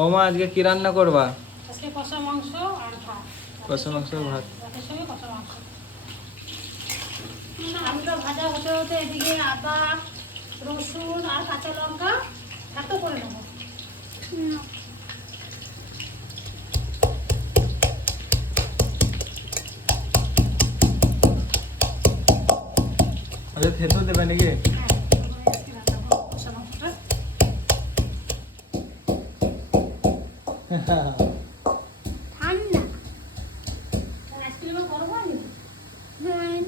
ও মা, আজকে কি রান্না করবা? আজকে কষা মাংস আর ভাত। কষা মাংস আর ভাত। ভাতের সঙ্গে কষা মাংস। আলুটা ভাজা হতে হতে এদিকে আদা, রসুন আর কাঁচা লঙ্কা এত করে নেবো। আচ্ছা, থেতো দেবে নাকি? হ্যাঁ, আজকে রান্না করবো কষা মাংসটা। ঠান্ডা আইসক্রিমে গরম হয়নি?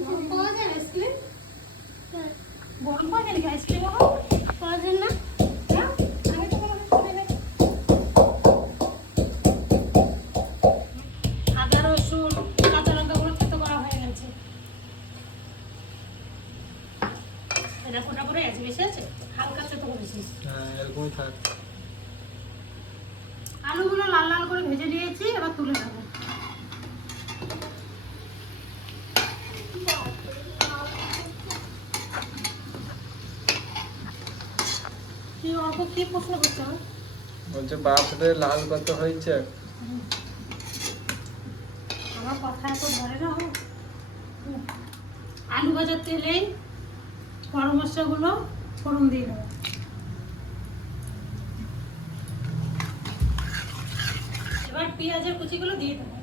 গরম পাওয়া যায় আইসক্রিম? গরম পাওয়া যায় নাকি আইসক্রিম? পাওয়া না আমি তো কোনো কিছু খাই না। আদা, রসুন, কাঁচা লঙ্কাগুলো থেতো করা হয়ে গেছে। এটা ফোটা করে আছে, বেশি আছে? হালকা থেতো করেছিস। হ্যাঁ, এরকমই থাক। আলুগুলো লাল লাল করে ভেজে নিয়েছি, এবার তুলে নেবো। তুই অল্প কি প্রশ্ন করতে হবে? বলছে বাপরে লাল কত হয়েছে। আমার কথা এত ধরে না হোক। আলু ভাজার তেলেই গরম মশলাগুলো ফোড়ন দিয়ে দেবো। এবার পেঁয়াজের কুচিগুলো দিয়ে দেবো।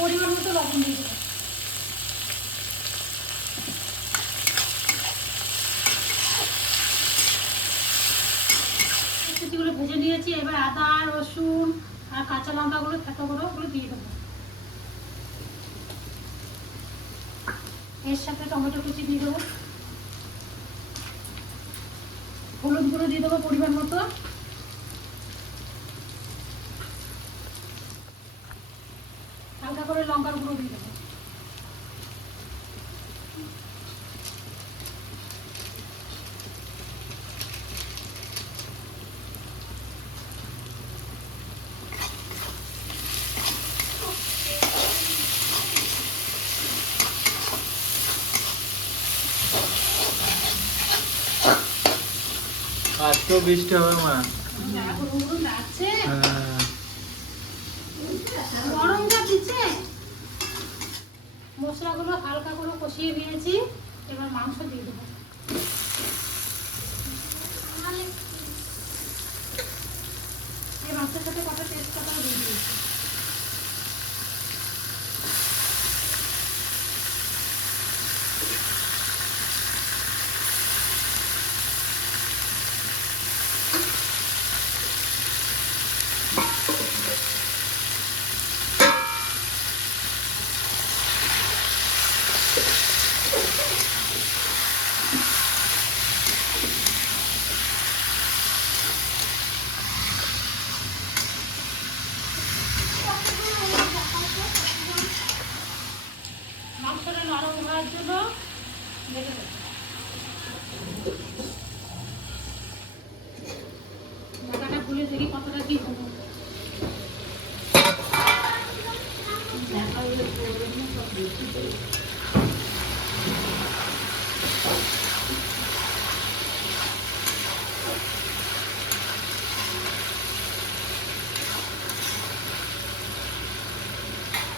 পরিমাণ মতো লবণ দিয়ে দেবো। কুচিগুলো ভেজে নিয়েছি, এবার আদা, রসুন আর কাঁচা লঙ্কাগুলো থেতো করে ওগুলো দিয়ে দেবো। এর সাথে টমেটো কুচি দিয়ে দেবো, হলুদ গুঁড়ো দিয়ে দেবো পরিমাণ মতো, হালকা করে লঙ্কার গুঁড়ো দিয়ে দেবো। আজকেও বৃষ্টি হবে মা। লাগছে হ্যাঁ। গরম যা দিচ্ছে। মশলাগুলো হালকা করে কষিয়ে নিয়েছি, এবার মাংস দিয়ে দেবো। এই মাংসের সাথে কটা তেজপাতাও দিয়ে দিয়েছি। মাংসটা নরম হওয়ার জন্য ঢেকে দেবো। ঢাকাটা খুলে দেখি কতটা কি হলো।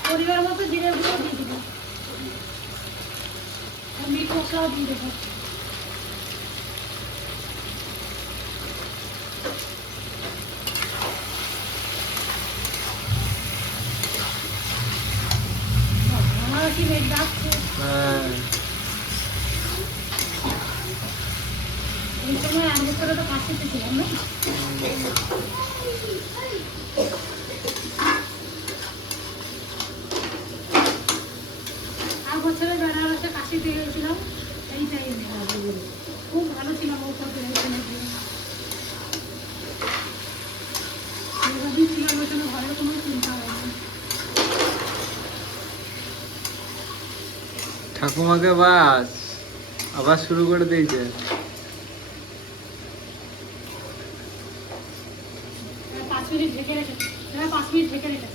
পরিবার মতো জিরে গুঁড়ো দিয়ে দেবো, মিট মশলাও দিয়ে দেবো। আমার কি মেঘ ডাকছে। হ্যাঁ। এই সময় আর বছরে তো কাশিতে ছিলাম না। আর বছরে বেনারসে কাশিতে গিয়েছিলাম এই টাইমে। খুব ভালো ছিলাম ওখানে ছিলাম, ওখানে ঘরের কোনো চিন্তা হয়নি। ঠাকুমাকে বাস আবার শুরু করে দিয়েছে। 5 মিনিট ঢেকে রেখে 5 মিনিট ঢেকে রেখে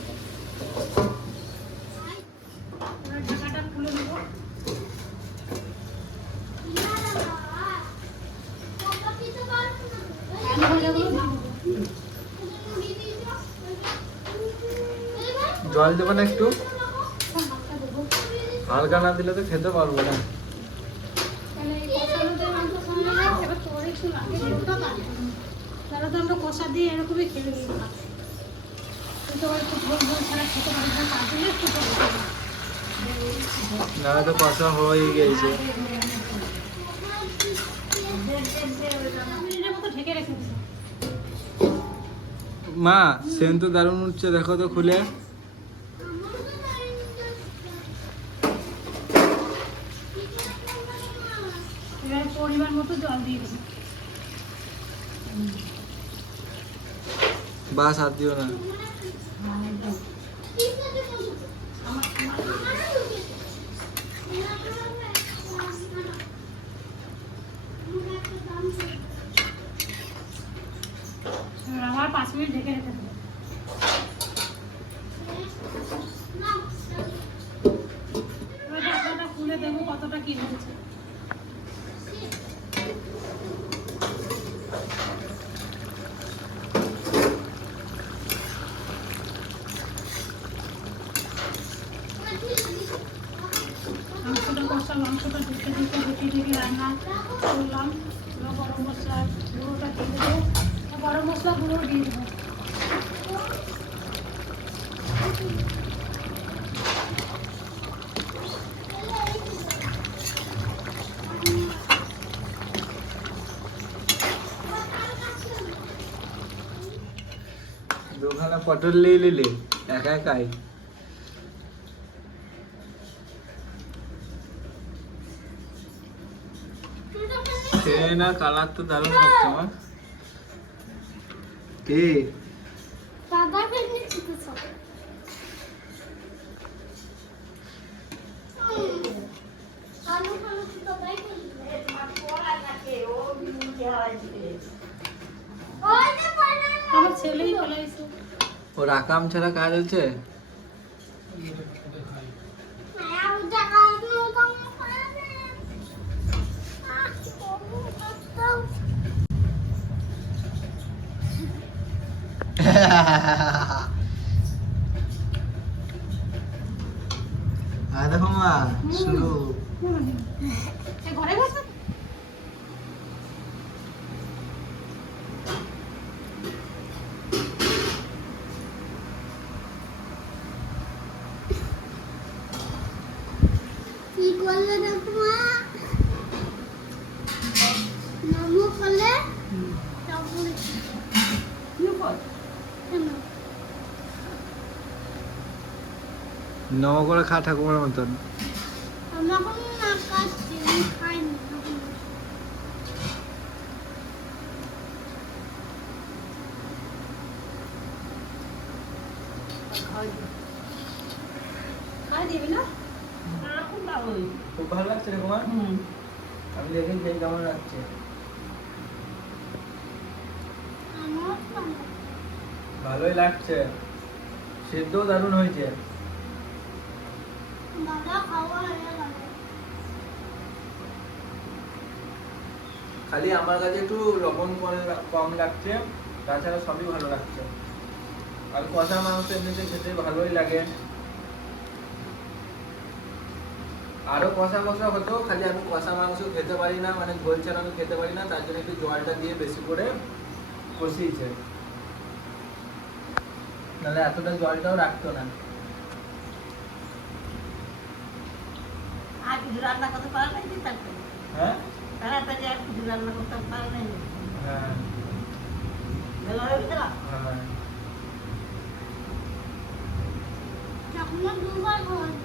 জল দেবো না একটু? হালকা দেবো। হালকা না দিলে তো খেতে পারবো না। তাহলে এই কষানোতে মাংস সামনে যায়, এবার তোর একটু লাগে দেবো না তাহলে। তাহলে তো আমরা কষা দিয়ে এরকমই খেয়ে নিই ভাত। তুই তো একটু ঝোল ঝোল ছাড়া খেতে পারিস না, তার জন্য একটু ঝোল দেবো। না তো কষা হয়ে গেছে। মিনিটের মতো ঢেকে রেখে দিস। মা সেন্ট তো দারুণ উঠছে, দেখো তো খুলে। এবার পরিমাণ মতো জল দিয়ে দেবো। বাস হাত দিও না। এবার আবার 5 মিনিট ঢেকে রেখে দেবো। এবার ঢাকনাটা খুলে দেবো কতটা কি হয়েছে। মাংসটা ঢুকে ঢুকে ঢুকে ঢুকে রান্না করলাম। এবার গরম মশলা গুঁড়োটা দিয়ে দেবো। গরম মশলা গুঁড়ো দিয়ে দেবো। দুখানা পটল নিয়ে নিলে একা একাই। খেয়ে না, কালার তো দারুণ লাগছে আমার। কে? দাদা ফেলে দিতে সব আলু খালো তো তাই করবে ওই যে বানালো আমার ছেলেই বলে এসে ওর আকাম ছাড়া কাজ হচ্ছে? আউ টাকা দিও তো পারে আহ বড় কত আর দেখো মা শুরু। ঘরে বসে কি করলে না তোমা নমো করলে তারপরে কেন নম করে খা ঠাকুমার মতন। আমরা কোনো না কাটছি খাইনি খাই দিবি না? খুব ভালো লাগছে রে কুমার। আমি দেখি যে কেমন লাগছে। আমার ভালোই লাগছে, সেদ্ধও দারুণ হয়েছে। দাদা খাওয়া হয়ে গেল খালি আমার কাছে একটু লবণ কম লাগছে, তাছাড়া সবই ভালো লাগছে। আর কষা মাংস এমনিতে খেতে ভালোই লাগে। আরো কষা কষা হতো, খালি আমি কষা মাংস খেতে পারি না, মানে ঝোল ছাড়া আমি খেতে পারি না, তার জন্য একটু জলটা দিয়ে বেশি করে কষিয়েছে, নাহলে এতটা জলটাও রাখতো না। আর কিছু রান্না করতে পারে নাই তারপরে হ্যাঁ তাড়াতাড়ি আর কিছু রান্না করতে পারে নাই হ্যাঁ বেলা হয়ে গেল হ্যাঁ। এখন দুবার খাওয়া না